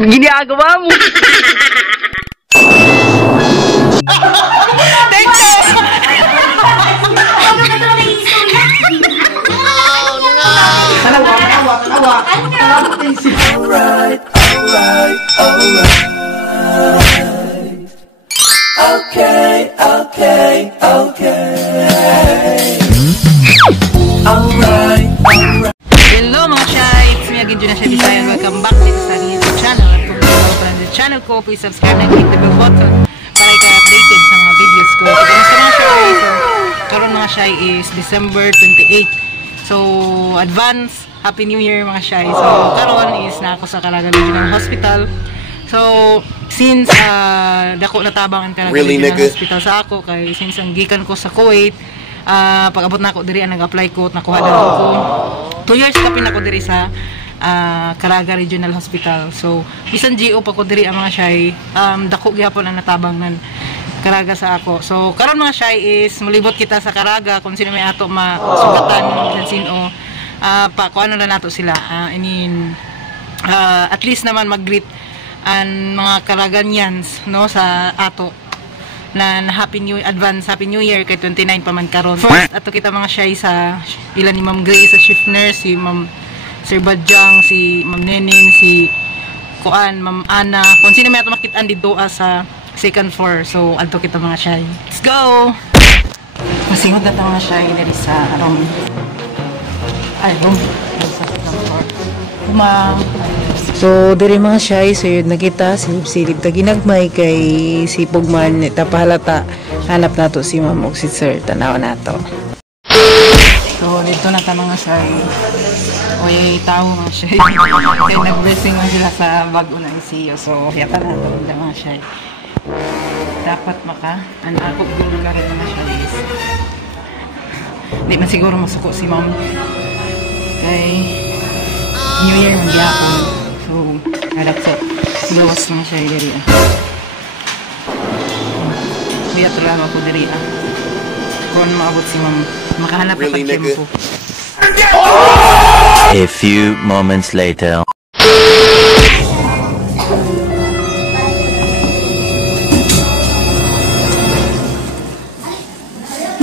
Ginagawa mo. Alright. Okay. Alright. Hello mga Shay! It's me again, Jonashay, Bisaya, and welcome back dito sa aking channel. At kung bago pa lang sa channel ko, please subscribe and click the bell button para ikaw updated sa mga videos ko. So, kamusta mga Shay? So, karon mga Shay is December 28. So, advance Happy New Year mga Shay. So, karon is na ako sa Caraga Regional Hospital. So, since dako natabangan Caraga Regional Hospital sa ako, kay since ang gikan ko sa Kuwait, pag-abot na ako diri, nag-apply ko, nakuha na ako. 2 years ka pinako diri sa Caraga Regional Hospital. So, bisan GO pa ko diri ang mga Shay, dako gyapon ang natabangan Caraga sa ako. So, karon mga Shay is mulibot kita sa Caraga kung sino may ato masugatan, kung sino kung ano na nato sila. At least naman mag-greet ang mga Caraganyans no sa ato na advance Happy New Year kay 29 pa man karon. First ato kita mga Shay sa ilan ni Ma'am Grace sa shift nurse, si Ma'am Sir Badjang, si Ma'am Nenin, si Ma'am Ana, kung sino may ato makitaan dito sa second floor. So ato kita mga Shay. Let's go. Masingod na mga Shay diri sa room. Sa second floor. So, diri mga Shay, so yun nakita, silip-silip ta ginagmay kay si Pugman, tapahalata, hanap nato si Ma'am o si Sir, tanaw nato. So, dito na ta mga Shay. Oy, tao mga Shay. Kaya nag-blessing mo sila sa bago na ICU. So, yata na ito mga Shay. Dapat ako gulo na rin mga Shay is hindi man siguro masuko si Ma'am. Kay New Year magyapon. So, adakso. Gawas na siya diri. Di ato lang ako diri. Kung maabot si Ma'am, makahanap pa pag-tempo. A few moments later.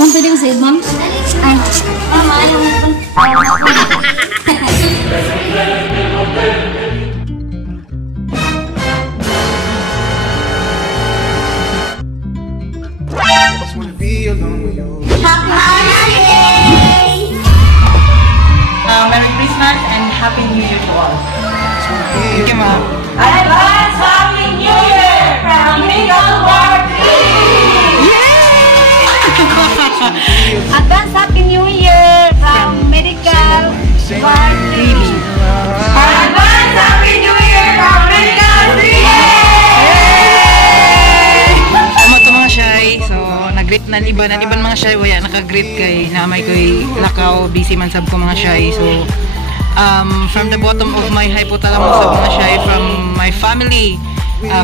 Ma'am, pwede mo save, Ma'am? Ay, Ma'am, ayaw mo. Merry Christmas and Happy New Year to all. Thank you, Ma'am. Advance Happy New Year from Medical Ward 3! Yay! Advance Happy New Year from Medical Ward 3. Advance Happy New Year from Medical 3! Salamat to mga Shay. So, nag-greet na iban mga Shay. Waya naka-greet kay naamay ko'y lakaw. Busy man sab ko mga Shay. So, from the bottom of my hypothalamus sa mga Shay, from my family,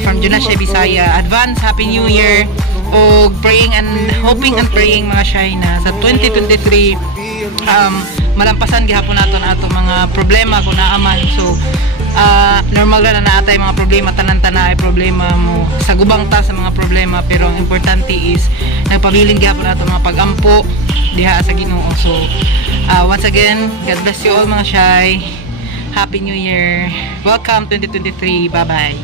from Jonashay, Bisaya, advance Happy New Year. O praying and hoping and praying mga Shay na sa 2023 malampasan gihapon nato na ato mga problema kung naaman. So normal na naatay mga problema, tanan-tana ay problema mo sa gubang ta sa mga problema, pero ang importante is nagpabiling gihapon nato mga pag-ampo diha sa Ginoo. So once again, God bless you all mga Shay. Happy New Year. Welcome 2023. Bye-bye.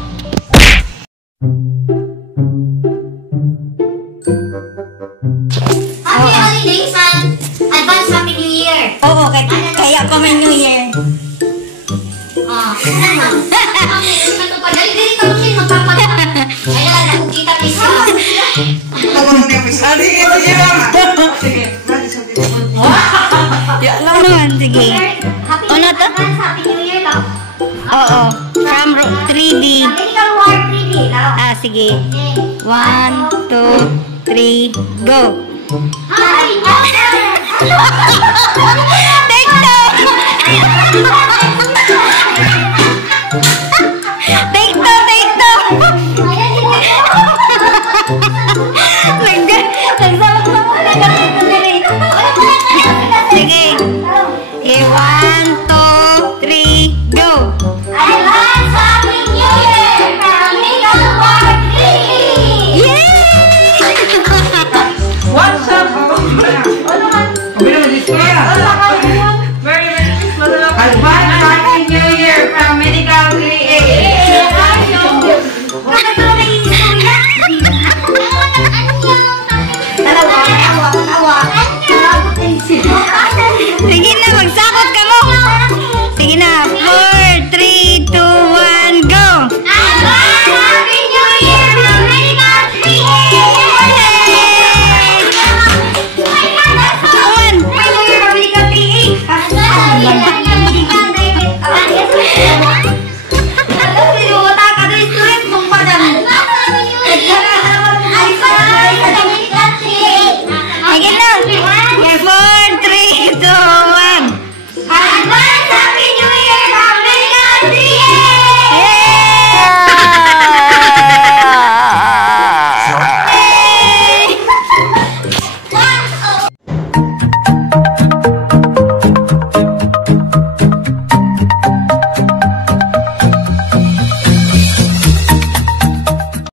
Happy holidays, man! Advance Happy New Year! Oo, kaya pa may New Year. Ano man? Dali ka mo siya magpapagpa. Ay, nalang nakukita bisa. Ako mo niya bisa. Sige. Ya lang naman, sige. Ano to? Advance Happy New Year ka. Oo. From 3D. Medical Ward 3D. Sige. 1, 2, 3, go! Happy New Year! TikTok!